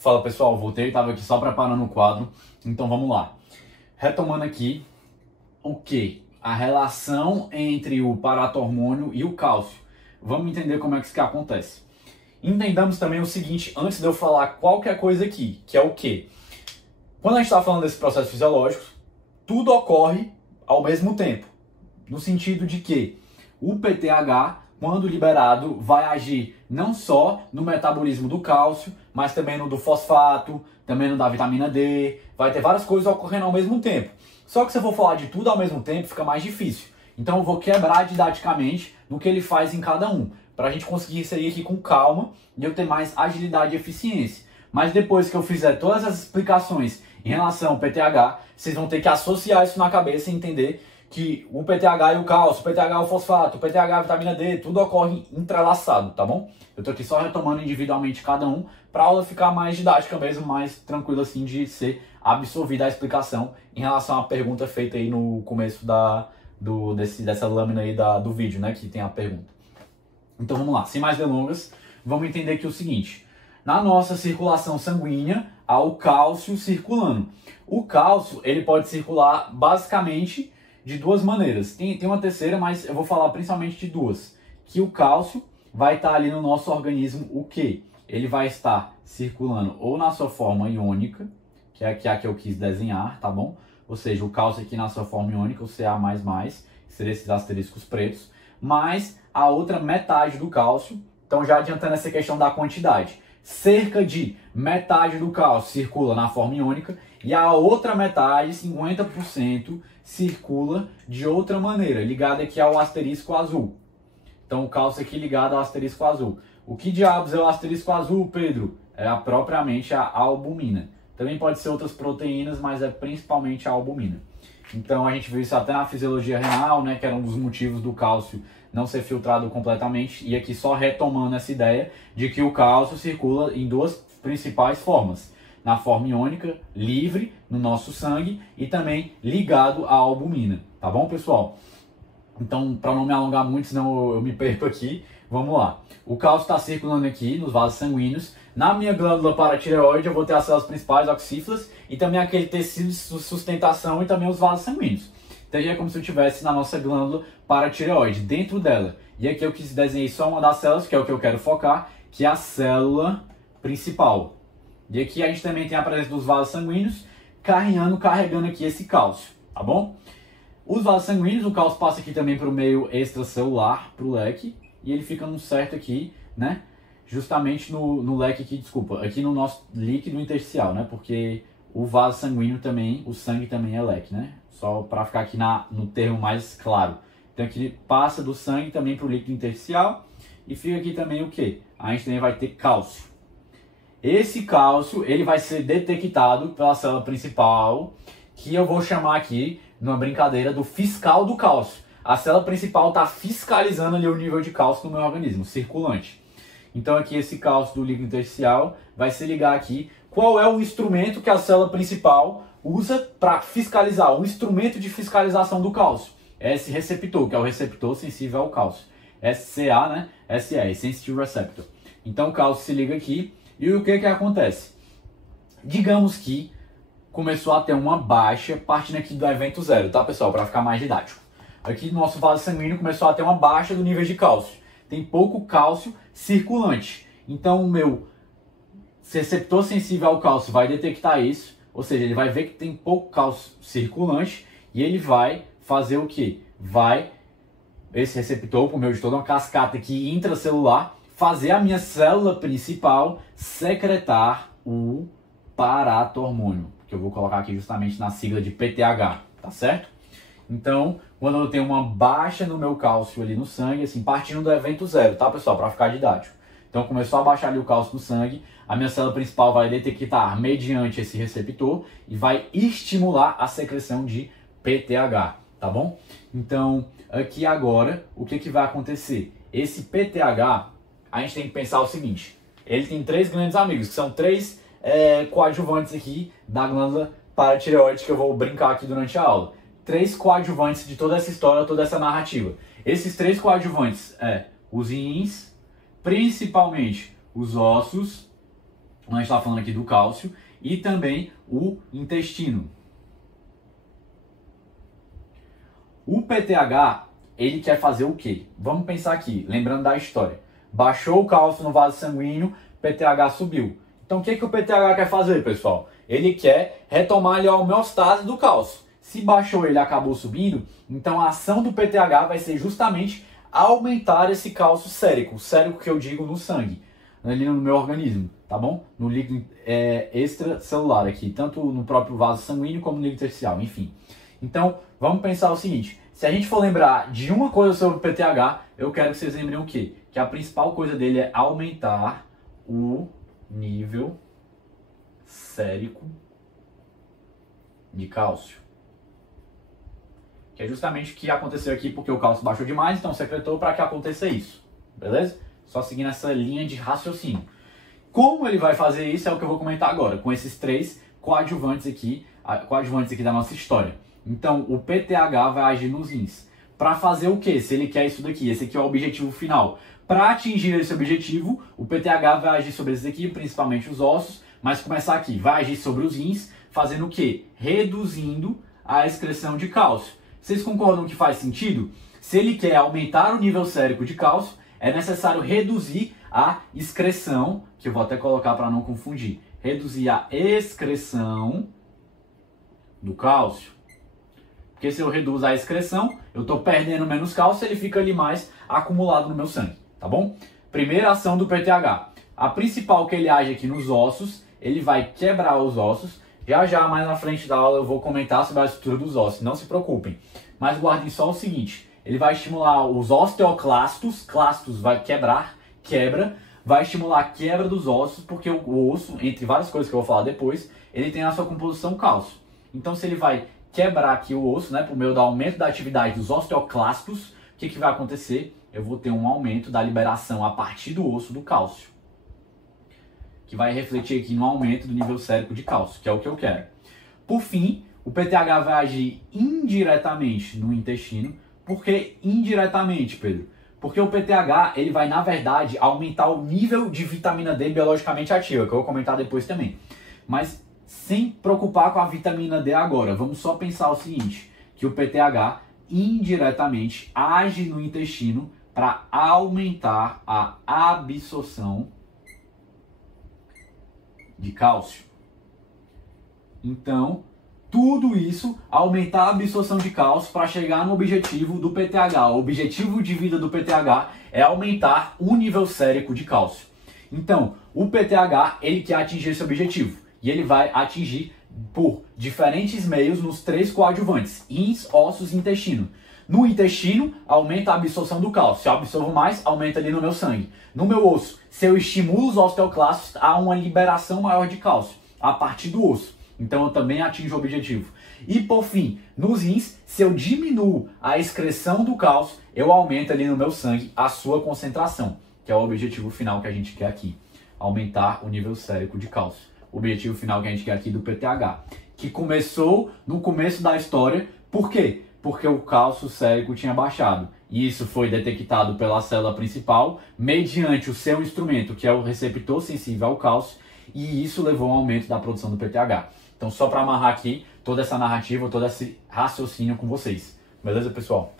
Fala pessoal, voltei, estava aqui só preparando o quadro, então vamos lá. Retomando aqui, o que? A relação entre o paratormônio e o cálcio. Vamos entender como é que isso acontece. Entendamos também o seguinte, antes de eu falar qualquer coisa aqui, que é o quê? Quando a gente está falando desse processo fisiológico, tudo ocorre ao mesmo tempo. No sentido de que o PTH, quando liberado, vai agir não só no metabolismo do cálcio, mas também no do fosfato, também no da vitamina D. Vai ter várias coisas ocorrendo ao mesmo tempo. Só que se eu for falar de tudo ao mesmo tempo, fica mais difícil. Então eu vou quebrar didaticamente no que ele faz em cada um, para a gente conseguir sair aqui com calma e eu ter mais agilidade e eficiência. Mas depois que eu fizer todas as explicações em relação ao PTH, vocês vão ter que associar isso na cabeça e entender que o PTH e o cálcio, o PTH e o fosfato, o PTH e a vitamina D, tudo ocorre entrelaçado, tá bom? Eu tô aqui só retomando individualmente cada um, para a aula ficar mais didática mesmo, mais tranquila assim de ser absorvida a explicação em relação à pergunta feita aí no começo dessa lâmina aí do vídeo, né, que tem a pergunta. Então vamos lá, sem mais delongas, vamos entender aqui o seguinte. Na nossa circulação sanguínea, há o cálcio circulando. O cálcio, ele pode circular basicamente de duas maneiras. Tem uma terceira, mas eu vou falar principalmente de duas. Que o cálcio vai estar ali no nosso organismo, o quê? Ele vai estar circulando ou na sua forma iônica, que é a que eu quis desenhar, tá bom? Ou seja, o cálcio aqui na sua forma iônica, o Ca++, que seria esses asteriscos pretos, mais a outra metade do cálcio. Então já adiantando essa questão da quantidade. Cerca de metade do cálcio circula na forma iônica e a outra metade, 50%, circula de outra maneira, ligada aqui ao asterisco azul. Então o cálcio aqui ligado ao asterisco azul. O que diabos é o asterisco azul, Pedro? É propriamente a albumina. Também pode ser outras proteínas, mas é principalmente a albumina. Então a gente viu isso até na fisiologia renal, né, que era um dos motivos do cálcio não ser filtrado completamente. E aqui só retomando essa ideia de que o cálcio circula em duas principais formas. Na forma iônica, livre no nosso sangue e também ligado à albumina. Tá bom, pessoal? Então, para não me alongar muito, senão eu me perco aqui, vamos lá. O cálcio está circulando aqui nos vasos sanguíneos. Na minha glândula paratireoide eu vou ter as células principais, oxífilas, e também aquele tecido de sustentação e também os vasos sanguíneos. Então é como se eu estivesse na nossa glândula paratireoide, dentro dela. E aqui eu desenhei só uma das células, que é o que eu quero focar, que é a célula principal. E aqui a gente também tem a presença dos vasos sanguíneos, carregando aqui esse cálcio, tá bom? Os vasos sanguíneos, o cálcio passa aqui também para o meio extracelular, para o leque, e ele fica num certo aqui, né? Justamente no leque aqui, desculpa, aqui no nosso líquido intersticial, né? Porque o vaso sanguíneo também, o sangue também é leque, né? Só para ficar aqui no termo mais claro. Então aqui ele passa do sangue também para o líquido intersticial e fica aqui também o quê? A gente também vai ter cálcio. Esse cálcio, ele vai ser detectado pela célula principal, que eu vou chamar aqui, numa brincadeira, do fiscal do cálcio. A célula principal está fiscalizando ali o nível de cálcio no meu organismo, circulante. Então aqui esse cálcio do líquido intersticial vai se ligar aqui. Qual é o instrumento que a célula principal usa para fiscalizar? O instrumento de fiscalização do cálcio é esse receptor, que é o receptor sensível ao cálcio. SCA, né? SE, Sensitive Receptor. Então o cálcio se liga aqui e o que acontece? Digamos que começou a ter uma baixa partindo aqui do evento zero, tá, pessoal? Para ficar mais didático. Aqui no nosso vaso sanguíneo começou a ter uma baixa do nível de cálcio. Tem pouco cálcio circulante. Então o meu receptor sensível ao cálcio vai detectar isso, ou seja, ele vai ver que tem pouco cálcio circulante e ele vai fazer o quê? Esse receptor, por meio de toda uma cascata aqui intracelular, fazer a minha célula principal secretar o paratormônio, que eu vou colocar aqui justamente na sigla de PTH, tá certo? Então, quando eu tenho uma baixa no meu cálcio ali no sangue, assim, partindo do evento zero, tá, pessoal? Para ficar didático. Então, começou a baixar ali o cálcio no sangue, a minha célula principal vai detectar mediante esse receptor e vai estimular a secreção de PTH, tá bom? Então, aqui agora, o que vai acontecer? Esse PTH, a gente tem que pensar o seguinte, ele tem três grandes amigos, que são três coadjuvantes aqui da glândula paratireoide, que eu vou brincar aqui durante a aula. Três coadjuvantes de toda essa história, toda essa narrativa. Esses três coadjuvantes os rins, principalmente os ossos, a gente está falando aqui do cálcio, e também o intestino. O PTH, ele quer fazer o quê? Vamos pensar aqui, lembrando da história. Baixou o cálcio no vaso sanguíneo, PTH subiu. Então o que o PTH quer fazer, pessoal? Ele quer retomar ali a homeostase do cálcio. Se baixou ele acabou subindo, então a ação do PTH vai ser justamente aumentar esse cálcio sérico. O sérico que eu digo no sangue, ali no meu organismo, tá bom? No líquido extracelular aqui, tanto no próprio vaso sanguíneo como no líquido intersticial, enfim. Então, vamos pensar o seguinte, se a gente for lembrar de uma coisa sobre o PTH, eu quero que vocês lembrem o quê? Que a principal coisa dele é aumentar o nível sérico de cálcio. Que é justamente o que aconteceu aqui, porque o cálcio baixou demais, então secretou para que aconteça isso. Beleza? Só seguindo essa linha de raciocínio. Como ele vai fazer isso é o que eu vou comentar agora, com esses três coadjuvantes aqui da nossa história. Então, o PTH vai agir nos rins. Para fazer o quê? Se ele quer isso daqui, esse aqui é o objetivo final. Para atingir esse objetivo, o PTH vai agir sobre esses aqui, principalmente os ossos, mas começar aqui, vai agir sobre os rins, fazendo o quê? Reduzindo a excreção de cálcio. Vocês concordam que faz sentido? Se ele quer aumentar o nível sérico de cálcio, é necessário reduzir a excreção, que eu vou até colocar para não confundir, reduzir a excreção do cálcio. Porque se eu reduzo a excreção, eu estou perdendo menos cálcio, ele fica ali mais acumulado no meu sangue, tá bom? Primeira ação do PTH. A principal que ele age aqui nos ossos, ele vai quebrar os ossos. Já mais na frente da aula eu vou comentar sobre a estrutura dos ossos, não se preocupem. Mas guardem só o seguinte, ele vai estimular os osteoclastos, clastos vai quebra, vai estimular a quebra dos ossos, porque o osso, entre várias coisas que eu vou falar depois, ele tem a sua composição cálcio. Então se ele vai quebrar aqui o osso, né, por meio do aumento da atividade dos osteoclastos, o que vai acontecer? Eu vou ter um aumento da liberação a partir do osso do cálcio, que vai refletir aqui no aumento do nível sérico de cálcio, que é o que eu quero. Por fim, o PTH vai agir indiretamente no intestino. Por que indiretamente, Pedro? Porque o PTH ele vai, na verdade, aumentar o nível de vitamina D biologicamente ativa, que eu vou comentar depois também. Mas sem preocupar com a vitamina D agora, vamos só pensar o seguinte, que o PTH indiretamente age no intestino para aumentar a absorção de cálcio. Então, tudo isso, aumentar a absorção de cálcio para chegar no objetivo do PTH. O objetivo de vida do PTH é aumentar o nível sérico de cálcio. Então, o PTH, ele quer atingir esse objetivo. E ele vai atingir por diferentes meios nos três coadjuvantes, rins, ossos e intestino. No intestino, aumenta a absorção do cálcio. Se eu absorvo mais, aumenta ali no meu sangue. No meu osso, se eu estimulo os osteoclastos, há uma liberação maior de cálcio a partir do osso. Então eu também atinjo o objetivo. E por fim, nos rins, se eu diminuo a excreção do cálcio, eu aumento ali no meu sangue a sua concentração, que é o objetivo final que a gente quer aqui. Aumentar o nível sérico de cálcio. O objetivo final que a gente quer aqui do PTH. Que começou no começo da história. Por quê? Porque o cálcio sérico tinha baixado. E isso foi detectado pela célula principal, mediante o seu instrumento, que é o receptor sensível ao cálcio, e isso levou ao aumento da produção do PTH. Então, só para amarrar aqui toda essa narrativa, todo esse raciocínio com vocês. Beleza, pessoal?